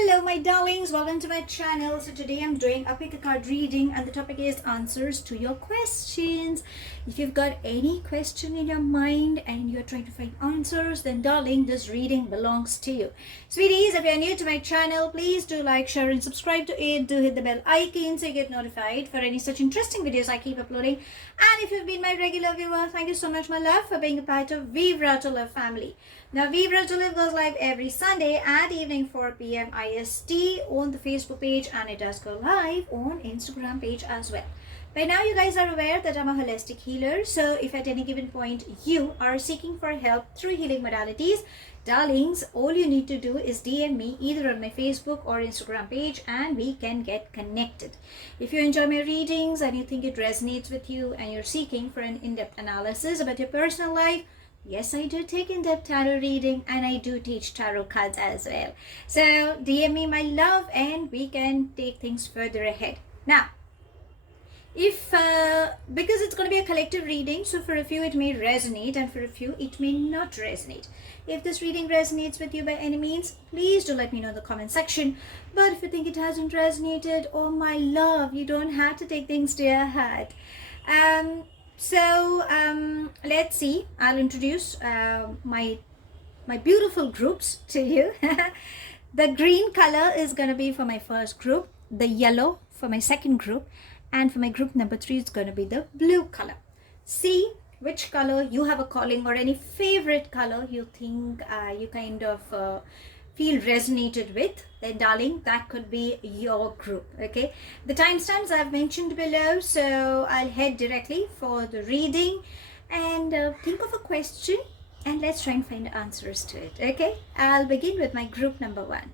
Hello my darlings, welcome to my channel. So today I'm doing a pick a card reading and the topic is answers to your questions. If you've got any question in your mind and you're trying to find answers, then darling, this reading belongs to you. Sweeties, if you're new to my channel, please do like, share and subscribe to it. Do hit the bell icon so you get notified for any such interesting videos I keep uploading. And if you've been my regular viewer, thank you so much my love for being a part of Vivre to Live family. Now Vivre to Live goes live every Sunday at evening 4 p.m. IST on the Facebook page, and it does go live on Instagram page as well. By now you guys are aware that I'm a holistic healer, so if at any given point you are seeking for help through healing modalities, darlings, all you need to do is DM me either on my Facebook or Instagram page and we can get connected. If you enjoy my readings and you think it resonates with you and you're seeking for an in-depth analysis about your personal life, yes, I do take in-depth tarot reading and I do teach tarot cards as well. So DM me my love and we can take things further ahead. Now, if because it's going to be a collective reading, so for a few it may resonate and for a few it may not resonate. If this reading resonates with you by any means, please do let me know in the comment section. But if you think it hasn't resonated, oh my love, you don't have to take things to your heart. Let's see. I'll introduce my beautiful groups to you. The green color is going to be for my first group, the yellow for my second group, and for my group number 3 is going to be the blue color. See which color you have a calling or any favorite color you think you kind of feel resonated with, then darling, that could be your group. Okay, the timestamps I've mentioned below, so I'll head directly for the reading and think of a question and let's try and find answers to it. Okay, I'll begin with my group number 1.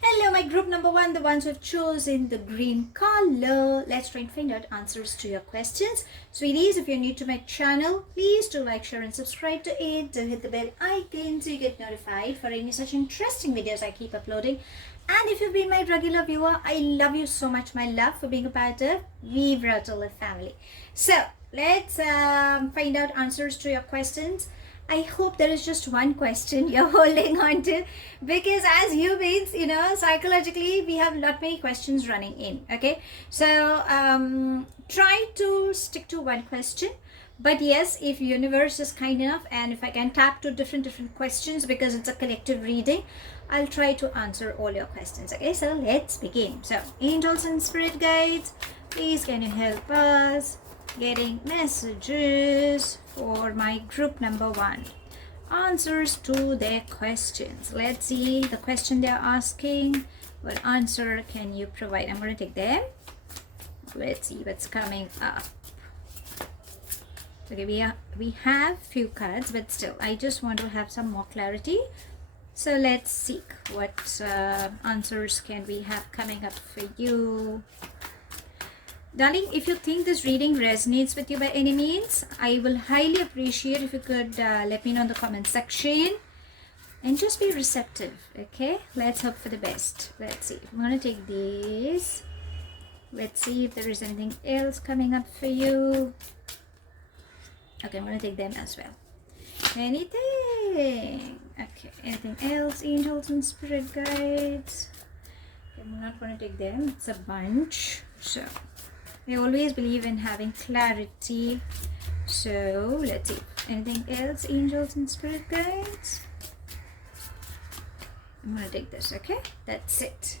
Hello my group number 1, the ones who have chosen the green color. Let's try and find out answers to your questions. Sweeties, if you're new to my channel, please do like, share and subscribe to it. Do hit the bell icon so you get notified for any such interesting videos I keep uploading. And if you've been my regular viewer, I love you so much my love for being a part of Vivre to Live family. So let's find out answers to your questions. I hope there is just one question you're holding on to, because as humans, you know, psychologically we have lot many questions running in. Okay, so try to stick to one question. But yes, if universe is kind enough and if I can tap to different questions, because it's a collective reading, I'll try to answer all your questions. Okay, so let's begin. So angels and spirit guides, please can you help us getting messages for my group number 1, answers to their questions. Let's see the question they're asking. What answer can you provide? I'm going to take them. Let's see what's coming up. Okay, we have few cards, but still I just want to have some more clarity. So let's see what answers can we have coming up for you. Darling, if you think this reading resonates with you by any means, I will highly appreciate if you could let me know in the comment section and just be receptive. Okay, let's hope for the best. Let's see. I'm going to take these. Let's see if there is anything else coming up for you. Okay, I'm going to take them as well. Anything? Okay, anything else? Angels and spirit guides. Okay, I'm not going to take them. It's a bunch. So I always believe in having clarity. So let's see. Anything else, angels and spirit guides? I'm going to take this, okay? That's it.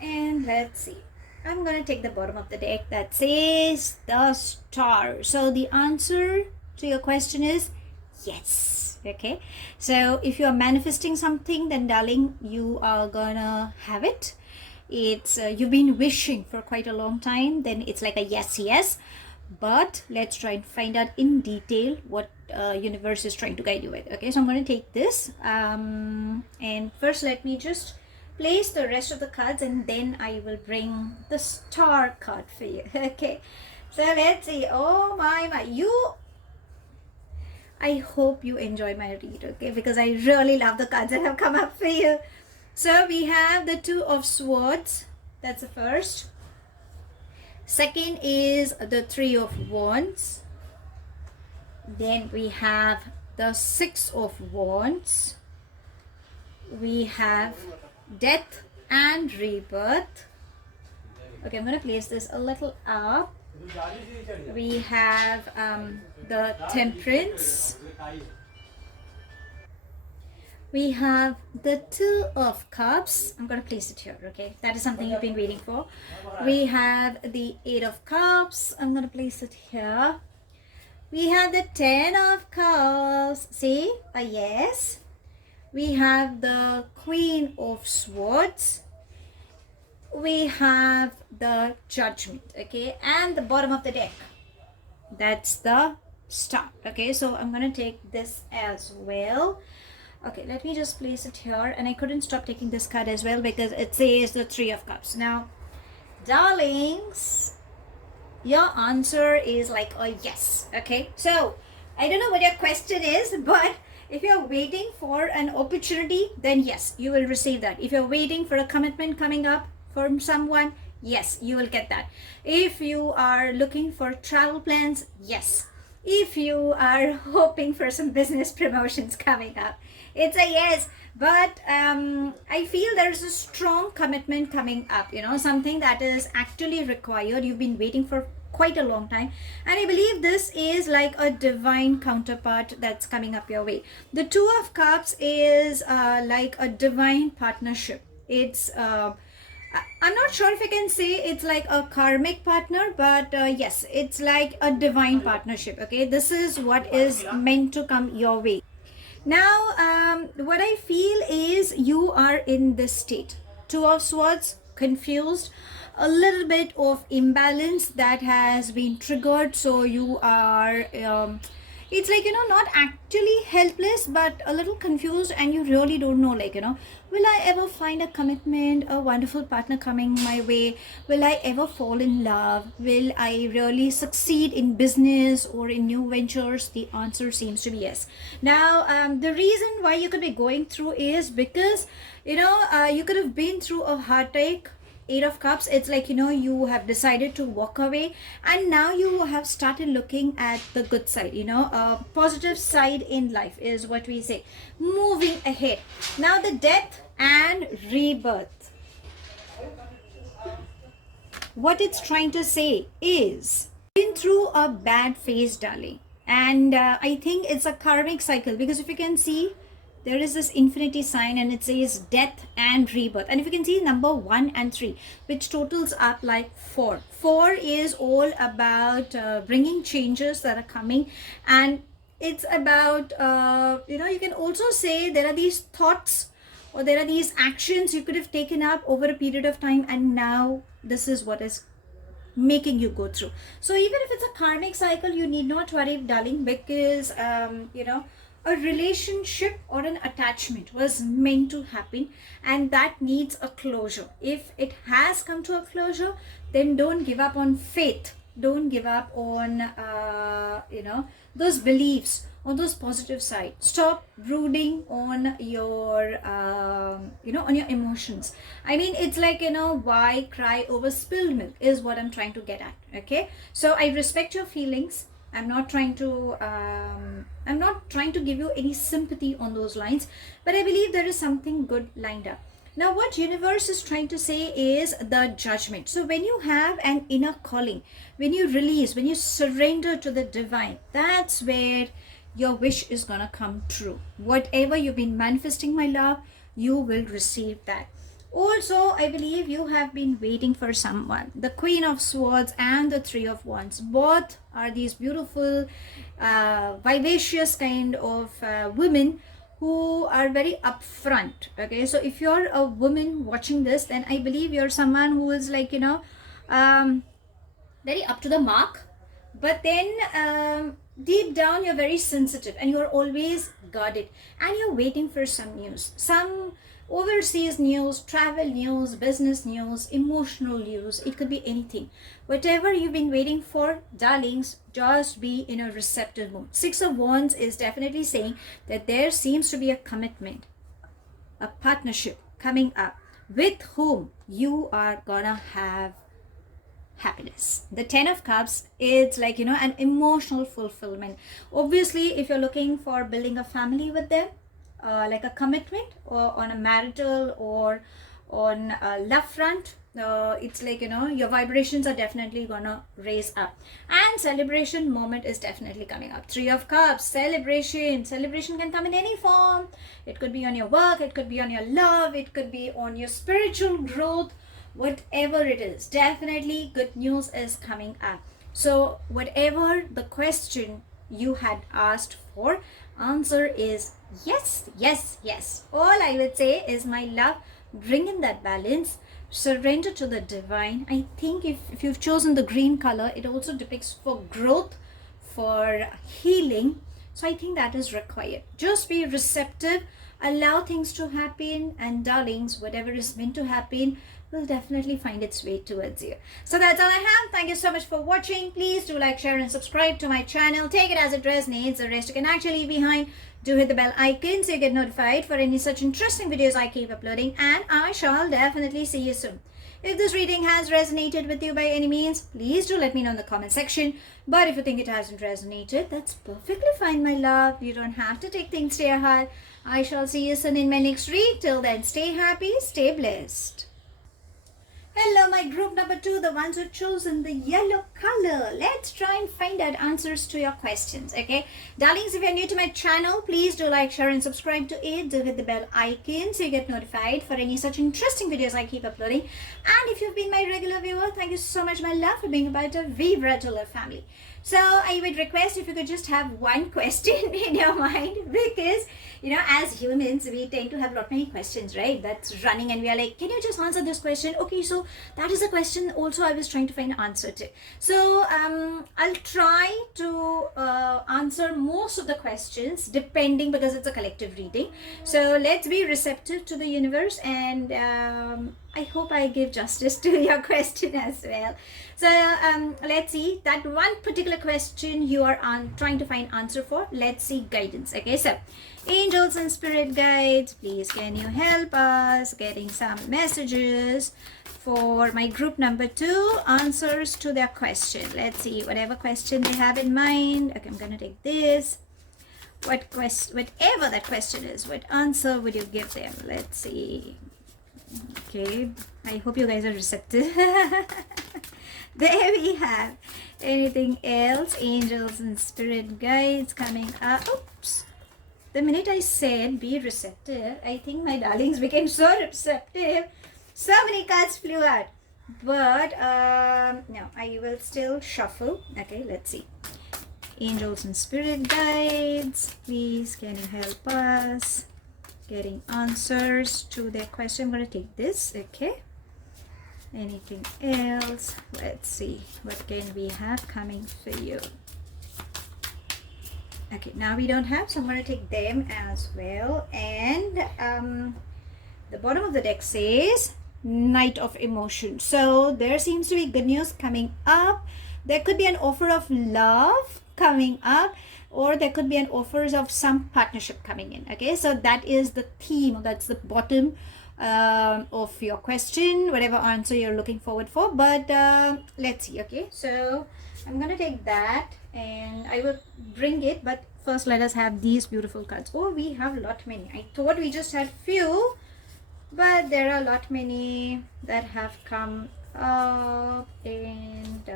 And let's see. I'm going to take the bottom of the deck that says the Star. So the answer to your question is yes. Okay. So if you are manifesting something, then darling, you are going to have it. It's you've been wishing for quite a long time, then it's like a yes. But let's try and find out in detail what universe is trying to guide you with. Okay, so I'm going to take this and first let me just place the rest of the cards and then I will bring the Star card for you. Okay, so let's see. Oh my I hope you enjoy my read, okay, because I really love the cards that have come up for you. So we have the 2 of Swords, that's the first. Second is the 3 of Wands. Then we have the 6 of Wands. We have death and rebirth. Okay, I'm going to place this a little up. We have the temperance. We have the Two of Cups. I'm going to place it here, okay? That is something you've been waiting for. We have the Eight of Cups. I'm going to place it here. We have the Ten of Cups. See? A yes. We have the Queen of Swords. We have the Judgment, okay? And the bottom of the deck. That's the Star, okay? So I'm going to take this as well. Okay, let me just place it here. And I couldn't stop taking this card as well because it says the Three of Cups. Now, darlings, your answer is like a yes, okay? So, I don't know what your question is, but if you're waiting for an opportunity, then yes, you will receive that. If you're waiting for a commitment coming up from someone, yes, you will get that. If you are looking for travel plans, yes. If you are hoping for some business promotions coming up, it's a yes. But I feel there's a strong commitment coming up, you know, something that is actually required. You've been waiting for quite a long time, and I believe this is like a divine counterpart that's coming up your way. The Two of Cups is like a divine partnership. It's I'm not sure if I can say it's like a karmic partner, but yes, it's like a divine partnership, okay? This is what is meant to come your way. Now, what I feel is you are in this state. Two of Swords, confused, a little bit of imbalance that has been triggered. So you are, it's like, you know, not actually helpless, but a little confused, and you really don't know, like, you know, will I ever find a commitment, a wonderful partner coming my way? Will I ever fall in love? Will I really succeed in business or in new ventures? The answer seems to be yes. Now, the reason why you could be going through is because, you know, you could have been through a heartache. Eight of Cups, it's like, you know, you have decided to walk away, and now you have started looking at the good side, you know, positive side in life is what we say, moving ahead. Now, the death and rebirth, what it's trying to say is, been through a bad phase, darling, and I think it's a karmic cycle, because if you can see, there is this infinity sign and it says death and rebirth. And if you can see number 1 and 3, which totals up like 4. 4 is all about bringing changes that are coming. And it's about, you know, you can also say there are these thoughts or there are these actions you could have taken up over a period of time. And now this is what is making you go through. So even if it's a karmic cycle, you need not worry, darling, because, you know, a relationship or an attachment was meant to happen, and that needs a closure. If it has come to a closure, then don't give up on faith. Don't give up on, you know, those beliefs, on those positive side. Stop brooding on your, you know, on your emotions. I mean, it's like, you know, why cry over spilled milk is what I'm trying to get at, okay? So I respect your feelings. I'm not trying to give you any sympathy on those lines, but I believe there is something good lined up. Now, what universe is trying to say is the Judgment. So when you have an inner calling, when you release, when you surrender to the divine, that's where your wish is gonna come true. Whatever you've been manifesting, my love, you will receive that. Also, I believe you have been waiting for someone. The Queen of Swords and the Three of Wands. Both are these beautiful, vivacious kind of women who are very upfront. Okay, so if you're a woman watching this, then I believe you're someone who is like, you know, very up to the mark. But then deep down, you're very sensitive and you're always guarded. And you're waiting for some news. Some overseas news, travel news, business news, emotional news. It could be anything. Whatever you've been waiting for, darlings, just be in a receptive mood. Six of Wands is definitely saying that there seems to be a commitment, a partnership coming up with whom you are gonna have happiness. The Ten of Cups, it's like, you know, an emotional fulfillment. Obviously, if you're looking for building a family with them, like a commitment or on a marital or on a love front, it's like, you know, your vibrations are definitely gonna raise up, and celebration moment is definitely coming up. 3 of Cups, celebration can come in any form. It could be on your work, it could be on your love, it could be on your spiritual growth. Whatever it is, definitely good news is coming up. So whatever the question you had asked for, answer is yes, yes, yes. All I would say is, my love, bring in that balance, surrender to the divine. I think if you've chosen the green color, it also depicts for growth, for healing. So I think that is required. Just be receptive, allow things to happen, and darlings, whatever is meant to happen will definitely find its way towards you. So that's all I have. Thank you so much for watching. Please do like, share, and subscribe to my channel. Take it as it resonates. The rest you can actually leave behind. Do hit the bell icon so you get notified for any such interesting videos I keep uploading, and I shall definitely see you soon. If this reading has resonated with you by any means, please do let me know in the comment section. But if you think it hasn't resonated, that's perfectly fine, my love. You don't have to take things to your heart. I shall see you soon in my next read. Till then, stay happy, stay blessed. Hello, my group number 2, the ones who've chosen the yellow color. Let's try and find out answers to your questions, okay? Darlings, if you're new to my channel, please do like, share, and subscribe to it. Do hit the bell icon so you get notified for any such interesting videos I keep uploading. And if you've been my regular viewer, thank you so much, my love, for being a part of Vivre family. So I would request if you could just have one question in your mind, because, you know, as humans, we tend to have a lot many questions, right? That's running, and we are like, can you just answer this question? Okay, so that is a question also I was trying to find an answer to. So I'll try to answer most of the questions depending, because it's a collective reading. So let's be receptive to the universe, and I hope I give justice to your question as well. So let's see that one particular question you are trying to find answer for. Let's see guidance. Okay, so angels and spirit guides, please can you help us getting some messages for my group number 2, answers to their question. Let's see whatever question they have in mind. Okay, I'm gonna take this. Whatever that question is, what answer would you give them? Let's see. Okay, I hope you guys are receptive. There we have. Anything else? Angels and spirit guides coming up. Oops. The minute I said be receptive, I think my darlings became so receptive. So many cards flew out. But no, I will still shuffle. Okay, let's see. Angels and spirit guides, please can you help us getting answers to their question? I'm going to take this. Okay. Anything else? Let's see. What can we have coming for you? Okay, now we don't have, so I'm going to take them as well. And the bottom of the deck says Knight of Emotion. So there seems to be good news coming up. There could be an offer of love coming up, or there could be an offers of some partnership coming in. Okay, so that is the theme, that's the bottom of your question, whatever answer you're looking forward for. But let's see. Okay, so I'm gonna take that and I will bring it, but first let us have these beautiful cards. Oh, we have a lot many. I thought we just had few, but there are a lot many that have come up. And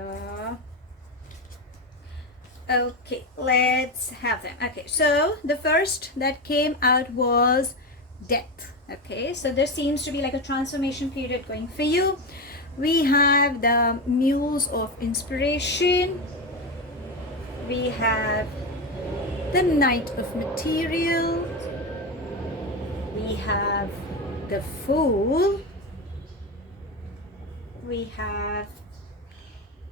okay, let's have them. Okay, so the first that came out was Death. Okay, so there seems to be like a transformation period going for you. We have the Muse of Inspiration. We have the Knight of Materials. We have the Fool. We have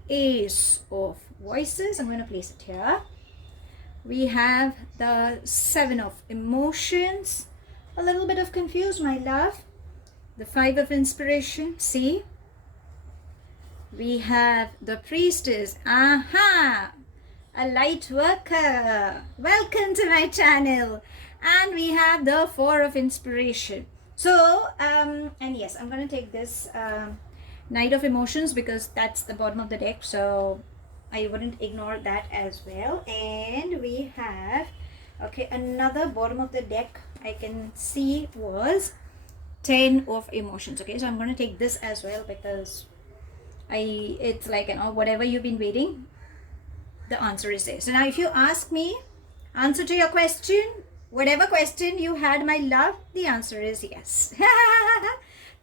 Ace of Voices. I'm going to place it here. We have the Seven of Emotions. A little bit of confused, my love. The Five of Inspiration. See? We have the Priestess. Aha! A light worker. Welcome to my channel. And we have the Four of Inspiration. So, and yes, I'm going to take this Knight of Emotions because that's the bottom of the deck. So, I wouldn't ignore that as well. And we have, okay, another bottom of the deck. I can see was 10 of emotions. Okay, so I'm going to take this as well, because it's like, whatever you've been waiting, the answer is there. So now if you ask me, answer to your question, whatever question you had, my love, the answer is yes.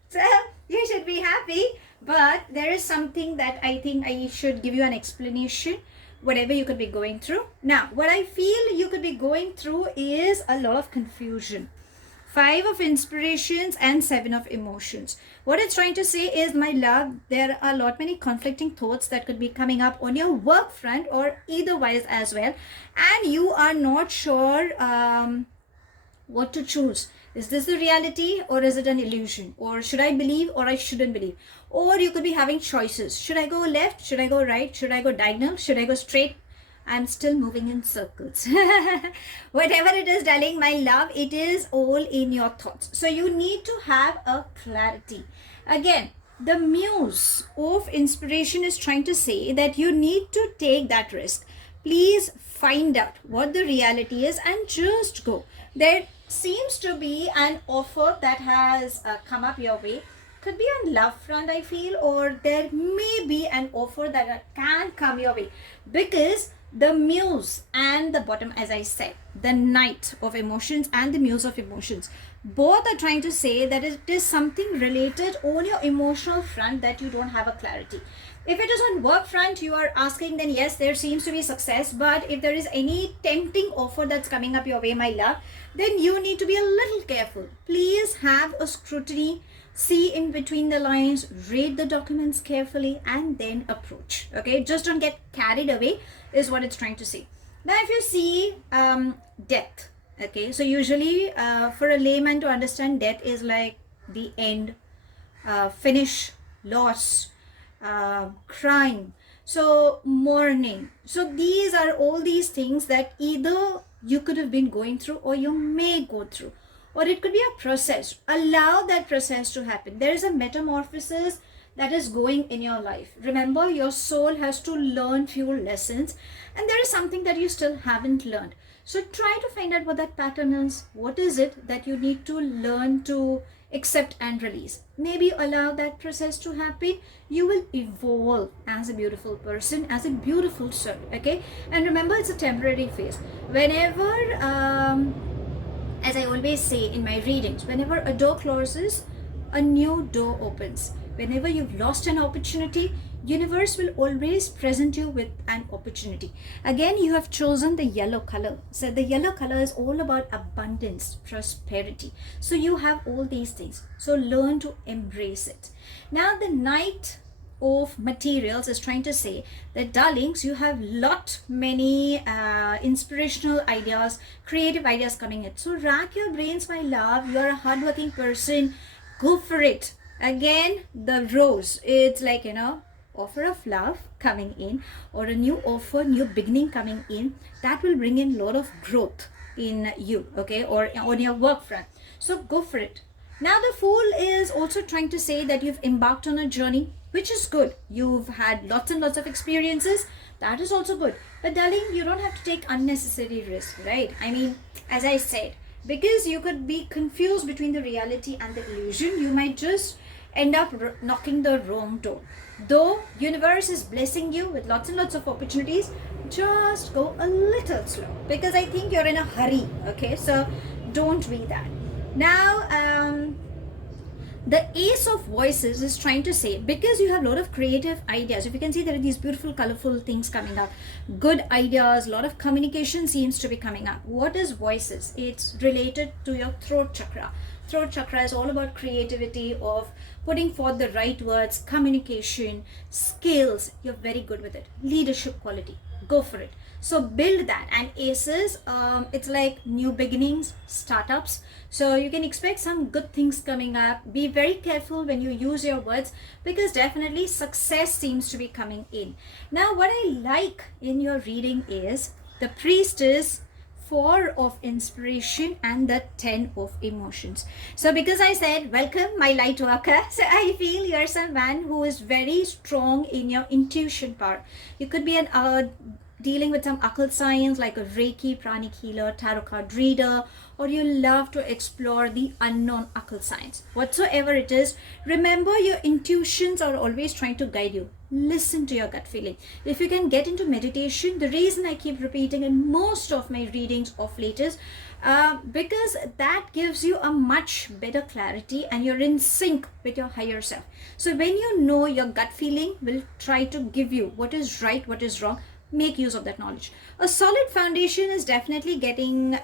So you should be happy, but there is something that I think I should give you an explanation, whatever you could be going through. Now, what I feel you could be going through is a lot of confusion. 5 of inspirations and 7 of emotions. What it's trying to say is, my love, there are many conflicting thoughts that could be coming up on your work front or eitherwise as well. And you are not sure what to choose. Is this the reality or is it an illusion? Or should I believe or I shouldn't believe? Or you could be having choices. Should I go left? Should I go right? Should I go diagonal? Should I go straight? I'm still moving in circles. Whatever it is, darling, my love, it is all in your thoughts. So you need to have a clarity. Again, the muse of inspiration is trying to say that you need to take that risk. Please find out what the reality is and just go. There seems to be an offer that has come up your way. Could be on love front, I feel, or there may be an offer that can come your way, because the muse and the bottom, as I said, the knight of emotions and the muse of emotions, both are trying to say that it is something related on your emotional front that you don't have a clarity. If it is on work front you are asking, then yes, there seems to be success. But if there is any tempting offer that's coming up your way, my love, then you need to be a little careful. Please have a scrutiny, see in between the lines, read the documents carefully, and then approach. Okay, just don't get carried away is what it's trying to say. Now if you see death, okay, so usually for a layman to understand, death is like the end, finish, loss, crime, so mourning. So these are all these things that either you could have been going through or you may go through, or it could be a process. Allow that process to happen. There is a metamorphosis that is going in your life. Remember, your soul has to learn few lessons, and there is something that you still haven't learned. So try to find out what that pattern is. What is it that you need to learn to accept and release? Maybe allow that process to happen. You will evolve as a beautiful person, as a beautiful soul. Okay, and remember, it's a temporary phase. Whenever as I always say in my readings, whenever a door closes, a new door opens. Whenever you've lost an opportunity, universe will always present you with an opportunity. Again, you have chosen the yellow color. So the yellow color is all about abundance, prosperity. So you have all these things. So learn to embrace it. Now the knight of materials is trying to say that, darlings, you have many inspirational ideas, creative ideas coming in. So rack your brains, my love. You are a hardworking person. Go for it. Again, the rose, it's like, offer of love coming in, or a new offer, new beginning coming in, that will bring in a lot of growth in you, okay, or on your work front. So go for it. Now the fool is also trying to say that you've embarked on a journey, which is good. You've had lots and lots of experiences. That is also good. But darling, you don't have to take unnecessary risks, right? I mean, as I said, because you could be confused between the reality and the illusion, you might just end up knocking the wrong door. Though universe is blessing you with lots and lots of opportunities, just go a little slow, because I think you're in a hurry. Okay, so don't be that. Now the ace of voices is trying to say, because you have a lot of creative ideas, if you can see, there are these beautiful colorful things coming up, good ideas, a lot of communication seems to be coming up. What is voices? It's related to your throat chakra. Throat chakra is all about creativity, of putting forth the right words, communication, skills. You're very good with it. Leadership quality, go for it. So build that. And aces, it's like new beginnings, startups. So you can expect some good things coming up. Be very careful when you use your words, because definitely success seems to be coming in. Now what I like in your reading is the priestess, 4 of inspiration, and the 10 of emotions. So because I said welcome my light worker, so I feel you're someone who is very strong in your intuition power. You could be an dealing with some occult science like a Reiki, Pranic healer, tarot card reader, or you love to explore the unknown occult science, whatsoever it is, remember your intuitions are always trying to guide you. Listen to your gut feeling. If you can get into meditation, the reason I keep repeating in most of my readings of late is because that gives you a much better clarity and you're in sync with your higher self. So when you know, your gut feeling will try to give you what is right, what is wrong. Make use of that knowledge. A solid foundation is definitely getting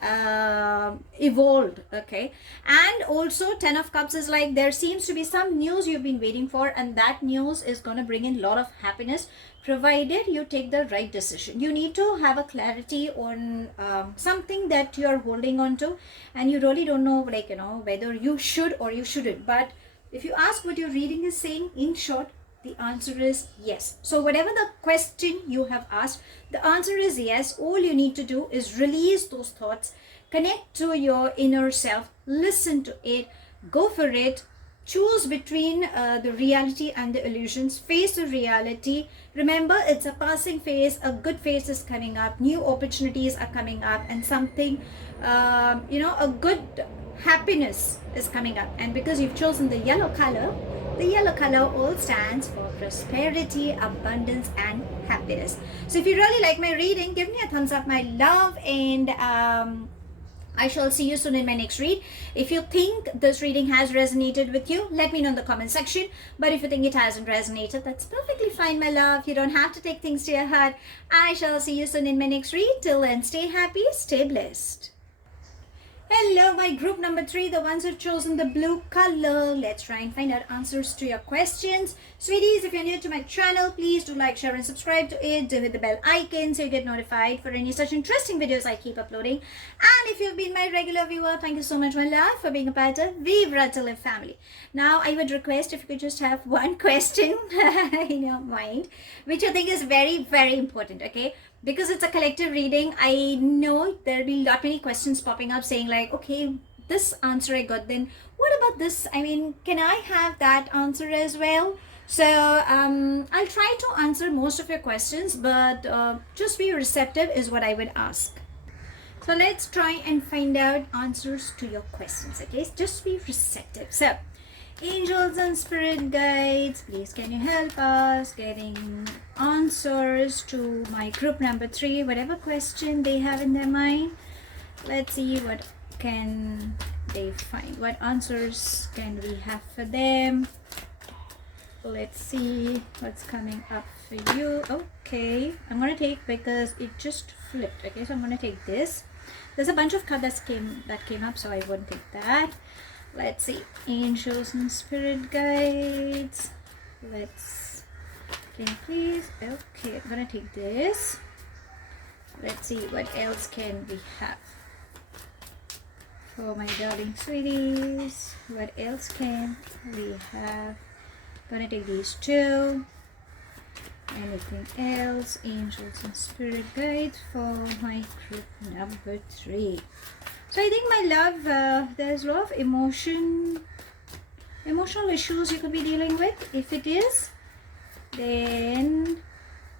evolved, okay? And also 10 of Cups is like there seems to be some news you've been waiting for, and that news is going to bring in a lot of happiness provided you take the right decision. You need to have a clarity on something that you're holding on to, and you really don't know, like, you know, whether you should or you shouldn't. But if you ask what your reading is saying, in short, the answer is yes. So whatever the question you have asked, the answer is yes. All you need to do is release those thoughts, connect to your inner self, listen to it, go for it, choose between the reality and the illusions, face the reality. Remember, it's a passing phase, a good phase is coming up, new opportunities are coming up, and something, a good happiness is coming up. And because you've chosen the yellow color all stands for prosperity, abundance, and happiness. So if you really like my reading, give me a thumbs up, my love, and I shall see you soon in my next read. If you think this reading has resonated with you, let me know in the comment section. But if you think it hasn't resonated, that's perfectly fine, my love. You don't have to take things to your heart. I shall see you soon in my next read. Till then, stay happy, stay blessed. Hello, my group number 3, the ones who've chosen the blue color. Let's try and find out answers to your questions. Sweeties, if you're new to my channel, please do like, share, and subscribe to it. Do hit the bell icon so you get notified for any such interesting videos I keep uploading. And if you've been my regular viewer, thank you so much, my love, for being a part of Vivre to Live family. Now, I would request if you could just have one question in your mind, which I think is very, very important, okay? Because it's a collective reading, I know there'll be a lot many questions popping up saying like, okay, this answer I got, then what about this? I mean, can I have that answer as well? So I'll try to answer most of your questions, but just be receptive is what I would ask. So let's try and find out answers to your questions, okay? Just be receptive. So, angels and spirit guides, please can you help us getting answers to my group number 3, whatever question they have in their mind. Let's see what can they find, what answers can we have for them. Let's see what's coming up for you. Okay, I'm gonna take, because it just flipped, okay, so I'm gonna take this. There's a bunch of cards that came up, so I won't take that. Let's see, angels and spirit guides. Can you please? Okay, I'm gonna take this. Let's see what else can we have for my darling sweeties. What else can we have? Gonna take these 2. Anything else? Angels and spirit guides for my group number 3. So I think, my love, there's a lot of emotional issues you could be dealing with. If it is, then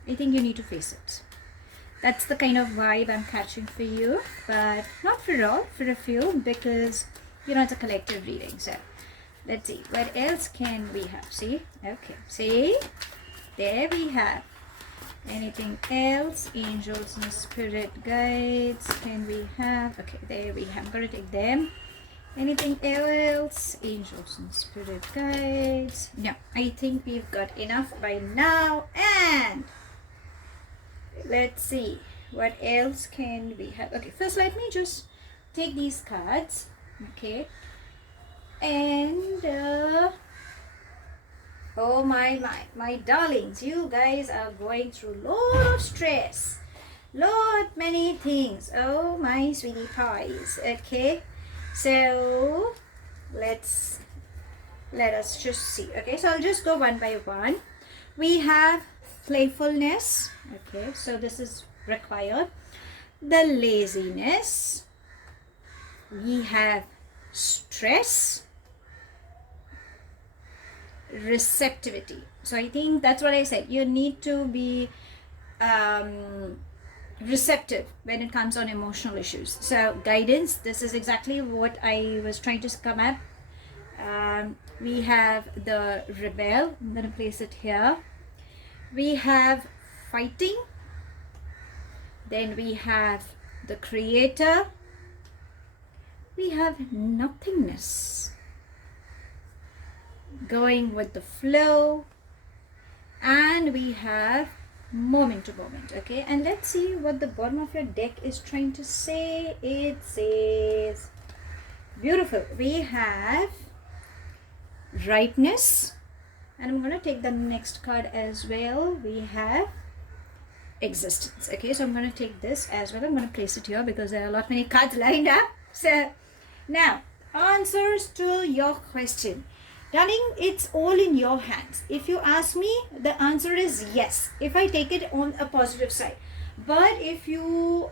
I think you need to face it. That's the kind of vibe I'm catching for you, but not for all, for a few, because it's a collective reading. So let's see, what else can we have? See, okay, see, there we have. Anything else? Angels and spirit guides, can we have? Okay, there we have. I'm gonna take them. Anything else? Angels and spirit guides. No, I think we've got enough by now. And let's see, what else can we have? Okay, first let me just take these cards, okay? And oh my darlings, you guys are going through a lot of stress, many things. Oh my sweetie pies. Okay, so let us just see. Okay, so I'll just go one by one. We have playfulness. Okay, so this is required. The laziness. We have stress, receptivity. So I think that's what I said. You need to be receptive when it comes on emotional issues. So guidance, this is exactly what I was trying to come at. We have the rebel. I'm going to place it here. We have fighting. Then we have the creator. We have nothingness. Going with the flow. And we have moment to moment. Okay, and let's see what the bottom of your deck is trying to say. It says, beautiful. We have rightness, and I'm going to take the next card as well. We have existence. Okay, so I'm going to take this as well. I'm going to place it here because there are a lot many cards lined up. So now, answers to your question. Darling, it's all in your hands. If you ask me, the answer is yes, if I take it on a positive side. But if you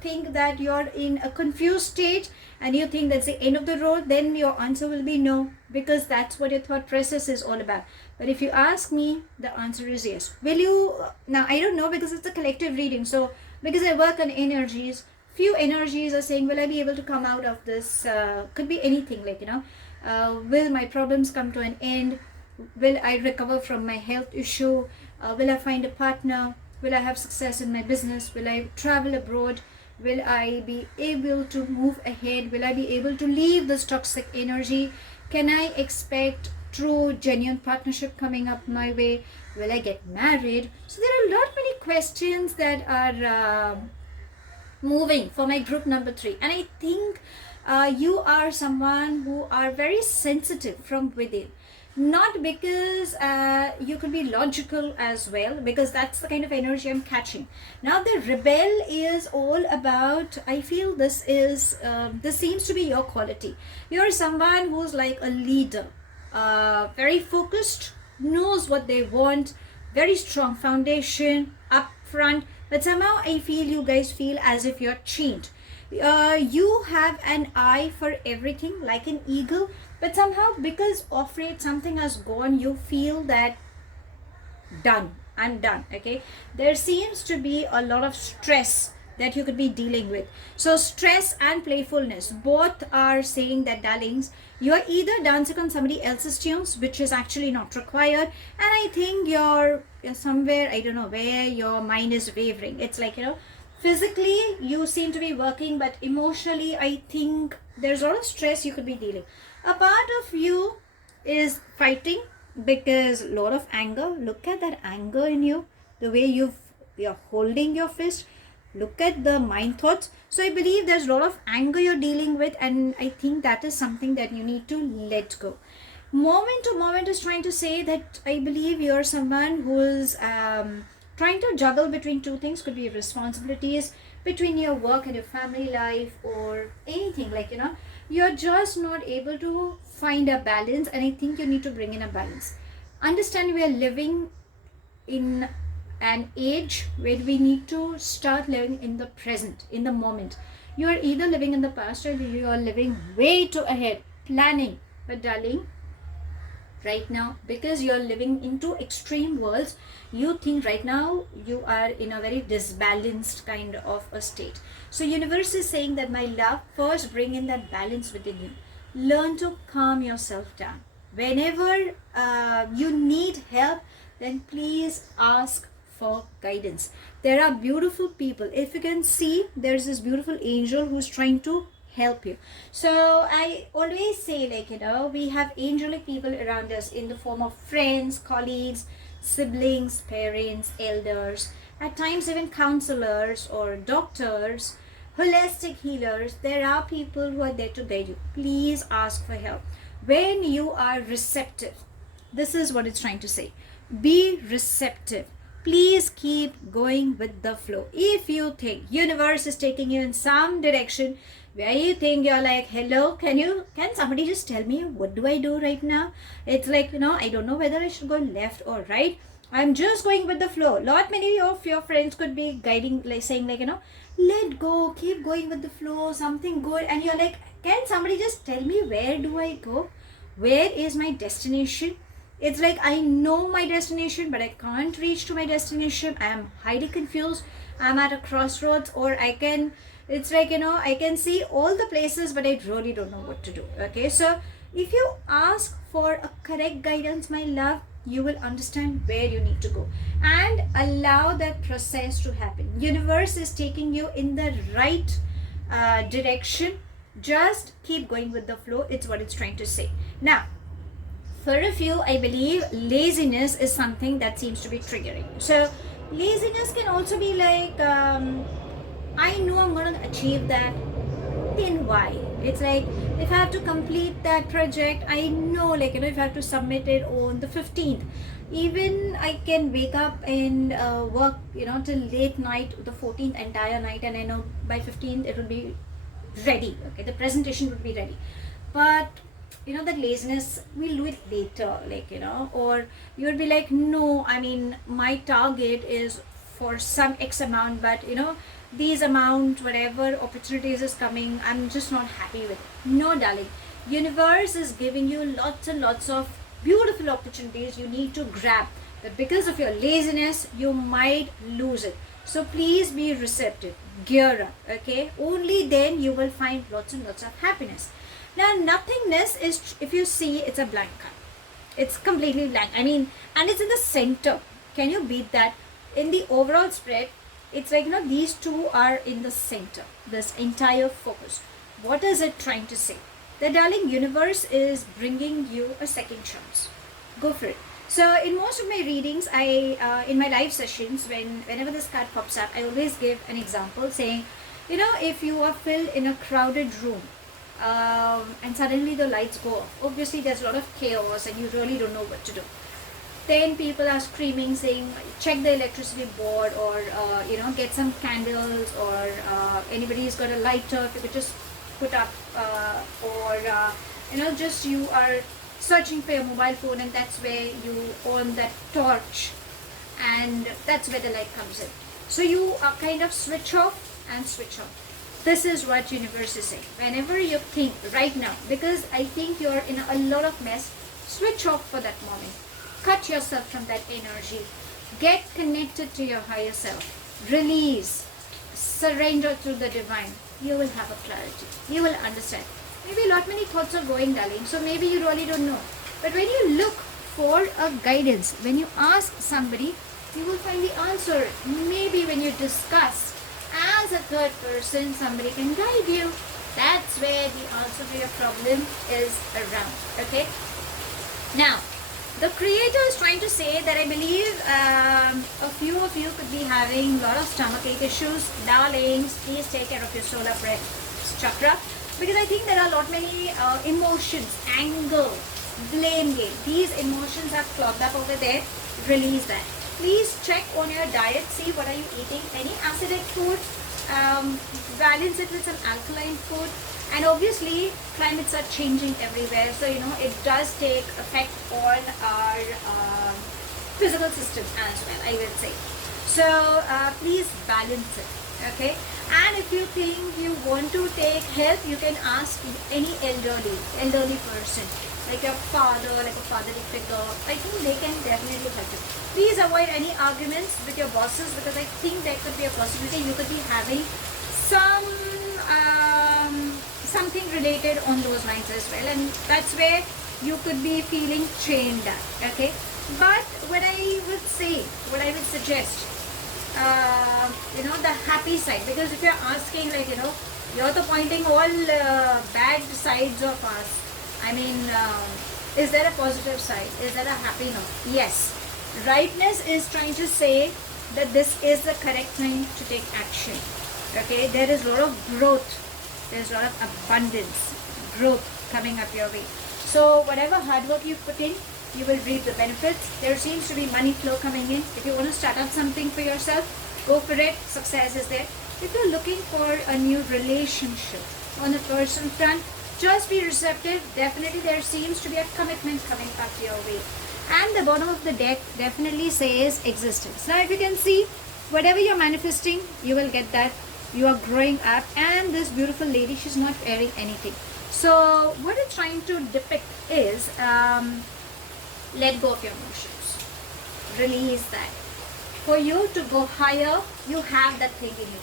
think that you're in a confused stage and you think that's the end of the road, then your answer will be no, because that's what your thought process is all about. But if you ask me, the answer is yes. Will you, now I don't know, because it's a collective reading. So because I work on energies, few energies are saying, will I be able to come out of this? Could be anything, like, will my problems come to an end? Will I recover from my health issue? Will I find a partner? Will I have success in my business? Will I travel abroad? Will I be able to move ahead? Will I be able to leave this toxic energy? Can I expect true, genuine partnership coming up my way? Will I get married? So there are a lot many questions that are moving for my group number 3. And I think you are someone who are very sensitive from within. Not because you could be logical as well, because that's the kind of energy I'm catching. Now the rebel is all about, I feel this is, this seems to be your quality. You're someone who's like a leader, very focused, knows what they want, very strong foundation, upfront, but somehow I feel you guys feel as if you're chained. You have an eye for everything, like an eagle, but somehow because afraid something has gone, you feel that done, I'm done. Okay, there seems to be a lot of stress that you could be dealing with. So stress and playfulness both are saying that, darlings, you are either dancing on somebody else's tunes, which is actually not required, and I think you're somewhere, I don't know where, your mind is wavering. It's like, physically you seem to be working, but emotionally I think there's a lot of stress you could be dealing. A part of you is fighting because a lot of anger. Look at that anger in you, the way you're holding your fist. Look at the mind thoughts. So I believe there's a lot of anger you're dealing with, and I think that is something that you need to let go. Moment to moment is trying to say that I believe you're someone who's trying to juggle between two things. Could be responsibilities between your work and your family life, or anything, like, you're just not able to find a balance, and I think you need to bring in a balance. Understand we are living in an age where we need to start living in the present, in the moment. You are either living in the past or you are living way too ahead, planning. But darling, right now, because you're living into extreme worlds, you think right now you are in a very disbalanced kind of a state. So universe is saying that, my love, first bring in that balance within you. Learn to calm yourself down. Whenever you need help, then please ask for guidance. There are beautiful people. If you can see, there's this beautiful angel who's trying to help you. So I always say, like, we have angelic people around us in the form of friends, colleagues, siblings, parents, elders, at times even counselors or doctors, holistic healers. There are people who are there to guide you. Please ask for help. When you are receptive, this is what it's trying to say. Be receptive. Please keep going with the flow. If you think universe is taking you in some direction where you think you're like, hello, can somebody just tell me what do I do right now? It's like, I don't know whether I should go left or right. I'm just going with the flow. Lot many of your friends could be guiding, like saying, like, let go, keep going with the flow, something good. And you're like, can somebody just tell me, where do I go? Where is my destination? It's like, I know my destination, but I can't reach to my destination. I am highly confused. I'm at a crossroads, or it's like, I can see all the places, but I really don't know what to do. Okay, so if you ask for a correct guidance, my love, you will understand where you need to go and allow that process to happen. Universe is taking you in the right direction. Just keep going with the flow. It's what it's trying to say. Now, for a few, I believe laziness is something that seems to be triggering. So laziness can also be like, I know I'm going to achieve that, then why? It's like, if I have to complete that project, I know, like, if I have to submit it on the 15th, even I can wake up and work, till late night, the 14th entire night, and I know by 15th it will be ready. Okay, the presentation would be ready. But that laziness, we'll do it later, or you'll be like, no, I mean, my target is for some X amount, but these amount, whatever opportunities is coming, I'm just not happy with it. No, darling, universe is giving you lots and lots of beautiful opportunities. You need to grab, but because of your laziness, you might lose it. So please be receptive, gear up. Okay, only then you will find lots and lots of happiness. Now, nothingness is, if you see, it's a blank card. It's completely blank. I mean, and it's in the center. Can you beat that? In the overall spread, it's like, these two are in the center, this entire focus. What is it trying to say? The darling universe is bringing you a second chance. Go for it. So in most of my readings, in my live sessions, whenever this card pops up, I always give an example saying, if you are filled in a crowded room, and suddenly the lights go off, obviously there's a lot of chaos and you really don't know what to do. Then people are screaming, saying, check the electricity board, or get some candles, or anybody's got a lighter, if you could just put up, or just you are searching for your mobile phone, and that's where you on that torch, and that's where the light comes in. So you are kind of switch off and switch on. This is what universe is saying. Whenever you think right now, because I think you're in a lot of mess, switch off for that moment. Cut yourself from that energy. Get connected to your higher self. Release. Surrender to the divine. You will have a clarity. You will understand. Maybe a lot many thoughts are going, darling. So maybe you really don't know. But when you look for a guidance, when you ask somebody, you will find the answer. Maybe when you discuss as a third person, somebody can guide you. That's where the answer to your problem is around. Okay? Now, the creator is trying to say that I believe a few of you could be having a lot of stomachache issues. Darlings, please take care of your solar chakra, because I think there are a lot many emotions, anger, blame game. These emotions are clogged up over there. Release that. Please check on your diet. See what are you eating. Any acidic food, balance it with some alkaline food. And obviously, climates are changing everywhere. So, it does take effect on our physical system as well, I will say. So, please balance it. Okay? And if you think you want to take help, you can ask any elderly person, like your father, like a fatherly figure. I think they can definitely help you. Please avoid any arguments with your bosses, because I think there could be a possibility you could be having something related on those lines as well, and that's where you could be feeling chained up. Okay, but what I would suggest, the happy side, because if you're asking, like, you're the pointing all bad sides of us. I mean, is there a positive side? Is there a happy note? Yes. Rightness is trying to say that this is the correct time to take action. Okay, there is a lot of growth. There's a lot of abundance, growth coming up your way. So whatever hard work you put in, you will reap the benefits. There seems to be money flow coming in. If you want to start up something for yourself, go for it. Success is there. If you're looking for a new relationship on the person front, just be receptive. Definitely there seems to be a commitment coming up your way. And the bottom of the deck definitely says existence. Now if you can see, whatever you're manifesting, you will get that. You are growing up, and this beautiful lady, she's not wearing anything. So what it's trying to depict is let go of your emotions. Release that. For you to go higher, you have that thing in you.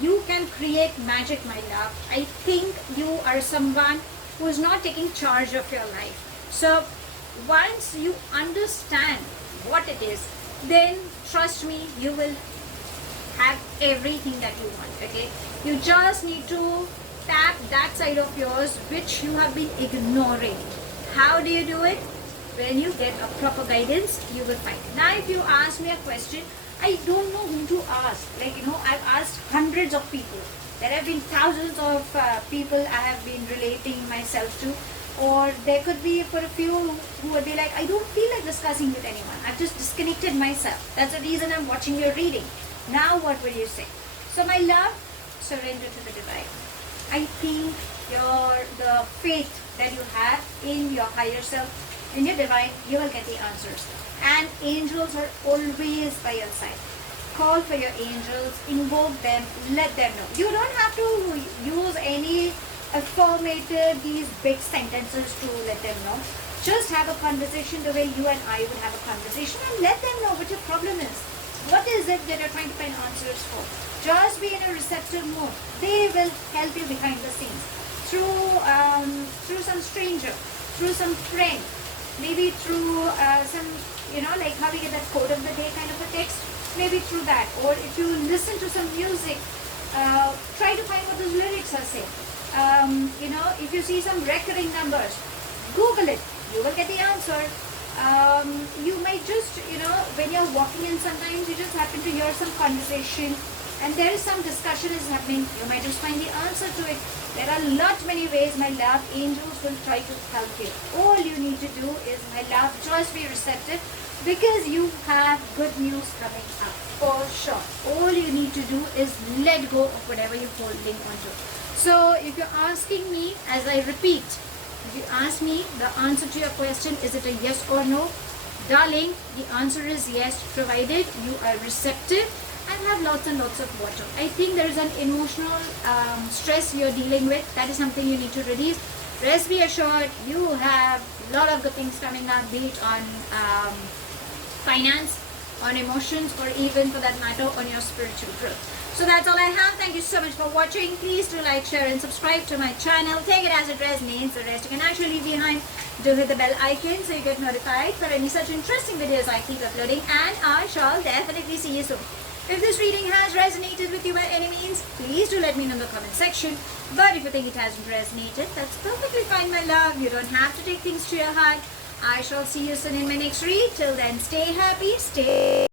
You can create magic, my love. I think you are someone who is not taking charge of your life. So once you understand what it is, then trust me, you will have everything that you want. Okay, you just need to tap that side of yours which you have been ignoring. How do you do it? When you get a proper guidance, you will find it. Now if you ask me a question, I don't know whom to ask. Like, I've asked hundreds of people. There have been thousands of people I have been relating myself to. Or there could be for a few who would be like, I don't feel like discussing with anyone. I've just disconnected myself. That's the reason I'm watching your reading. Now what will you say? So my love, surrender to the divine. I think the faith that you have in your higher self, in your divine, you will get the answers. And angels are always by your side. Call for your angels, invoke them, let them know. You don't have to use any affirmative, these big sentences to let them know. Just have a conversation the way you and I would have a conversation, and let them know what your problem is. What is it that you're trying to find answers for? Just be in a receptive mode. They will help you behind the scenes. Through some stranger, through some friend, maybe through some, like how we get that quote of the day kind of a text, maybe through that. Or if you listen to some music, try to find what those lyrics are saying. If you see some recurring numbers, Google it. You will get the answer. You might just, when you're walking in, sometimes you just happen to hear some conversation and there is some discussion is happening. You might just find the answer to it. There are many ways, my love. Angels will try to help you. All you need to do is, my love, just be receptive, because you have good news coming up for sure. All you need to do is let go of whatever you're holding onto. So if you're asking me, as I repeat, if you ask me the answer to your question, is it a yes or no? Darling, the answer is yes, provided you are receptive and have lots and lots of water. I think there is an emotional stress you're dealing with. That is something you need to release. Rest be assured, you have a lot of good things coming up, be it on finance, on emotions, or even for that matter on your spiritual growth. So that's all I have. Thank you so much for watching. Please do like, share and subscribe to my channel. Take it as it resonates. The rest you can actually leave behind. Do hit the bell icon so you get notified for any such interesting videos I keep uploading, and I shall definitely see you soon. If this reading has resonated with you by any means, please do let me know in the comment section. But if you think it hasn't resonated, that's perfectly fine, my love. You don't have to take things to your heart. I shall see you soon in my next read. Till then, stay happy, stay